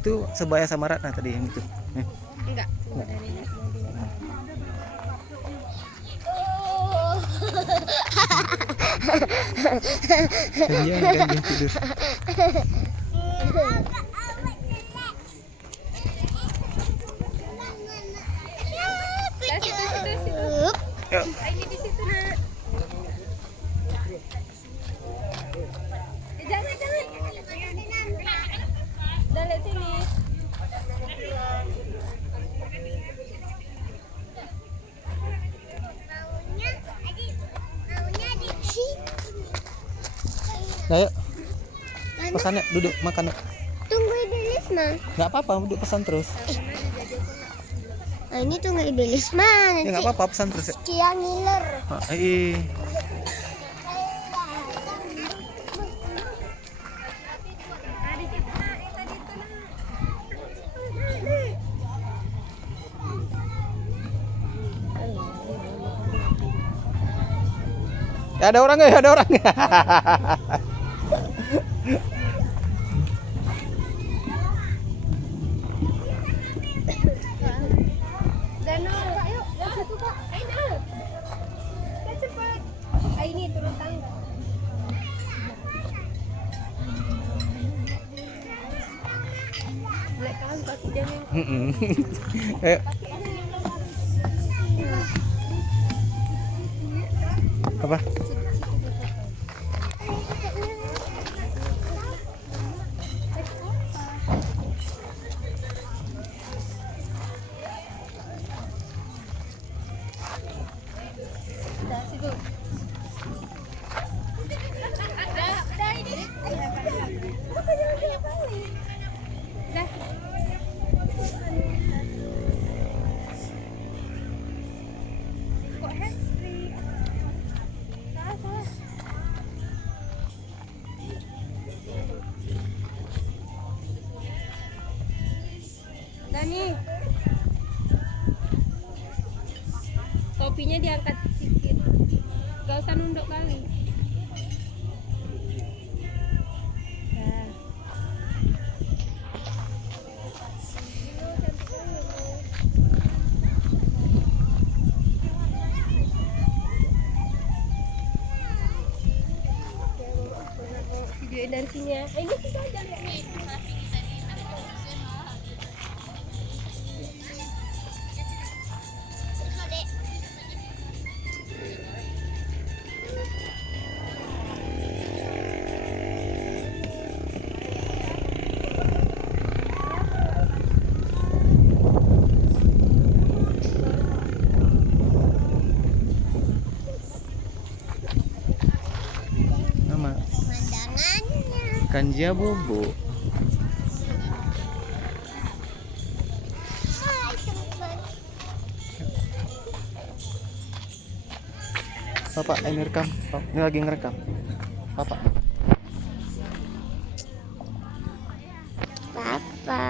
Itu sebaya sama Ratna tadi yang itu. Enggak. Ganjil tidur. Yuk. Ini di situ, Nak. Jangan. Dah lihat sini. Nah, yuk. Pesan yuk, duduk makan yuk. Tunggu Ibilis mah. Nggak apa-apa, duduk pesan terus. Nah, ini tunggu Ibilis mah. Ya nggak apa-apa, pesan terus. Kia ngiler. Ya ada orang nggak? Ada orang nggak? Dano, yuk. Satu, Kak. Ayo. Cepat. Ini turun tangga. Boleh kan kaki jangan. Ayo. Apa? Dah situ. Dah ini. Dah. Kok hands-free? Salah. Dani. Topinya diangkat sedikit. Gak usah nunduk kali. Nah. Videoin dari sini ya. Ini kita aja lihat nih. Nama Pemandangannya. Kanja Bobo. Hai teman. Bapak, ini rekam. Oh, ini lagi ngerekam. Bapak. Papa.